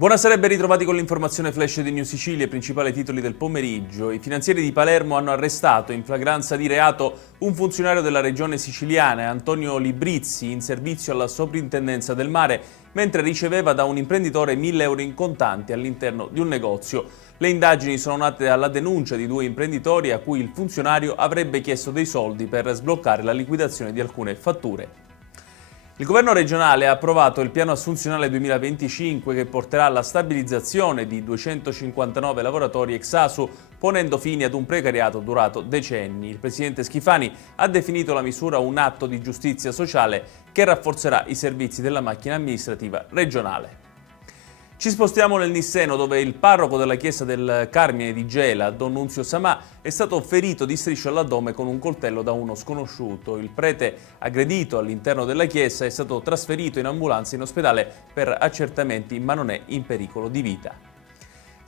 Buonasera e ben ritrovati con l'informazione flash di New Sicilia, i principali titoli del pomeriggio. I finanzieri di Palermo hanno arrestato in flagranza di reato un funzionario della regione siciliana, Antonio Librizzi, in servizio alla soprintendenza del mare, mentre riceveva da un imprenditore 1.000 euro in contanti all'interno di un negozio. Le indagini sono nate dalla denuncia di due imprenditori a cui il funzionario avrebbe chiesto dei soldi per sbloccare la liquidazione di alcune fatture. Il governo regionale ha approvato il piano assunzionale 2025 che porterà alla stabilizzazione di 259 lavoratori ex ASU, ponendo fine ad un precariato durato decenni. Il presidente Schifani ha definito la misura un atto di giustizia sociale che rafforzerà i servizi della macchina amministrativa regionale. Ci spostiamo nel Nisseno, dove il parroco della chiesa del Carmine di Gela, Don Nunzio Samà, è stato ferito di striscio all'addome con un coltello da uno sconosciuto. Il prete, aggredito all'interno della chiesa, è stato trasferito in ambulanza in ospedale per accertamenti, ma non è in pericolo di vita.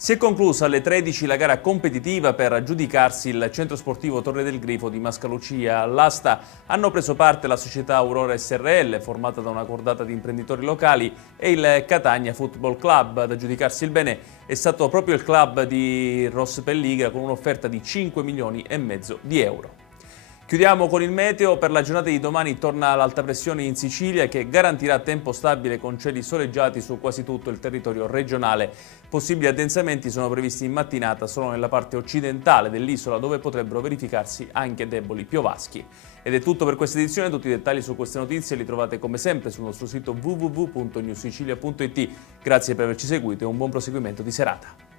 Si è conclusa alle 13 la gara competitiva per aggiudicarsi il centro sportivo Torre del Grifo di Mascalucia. All'asta hanno preso parte la società Aurora SRL, formata da una cordata di imprenditori locali, e il Catania Football Club. Ad aggiudicarsi il bene è stato proprio il club di Ross Pelligra con un'offerta di 5,5 milioni di euro. Chiudiamo con il meteo. Per la giornata di domani torna l'alta pressione in Sicilia che garantirà tempo stabile con cieli soleggiati su quasi tutto il territorio regionale. Possibili addensamenti sono previsti in mattinata solo nella parte occidentale dell'isola, dove potrebbero verificarsi anche deboli piovaschi. Ed è tutto per questa edizione. Tutti i dettagli su queste notizie li trovate come sempre sul nostro sito www.newsicilia.it. Grazie per averci seguito e un buon proseguimento di serata.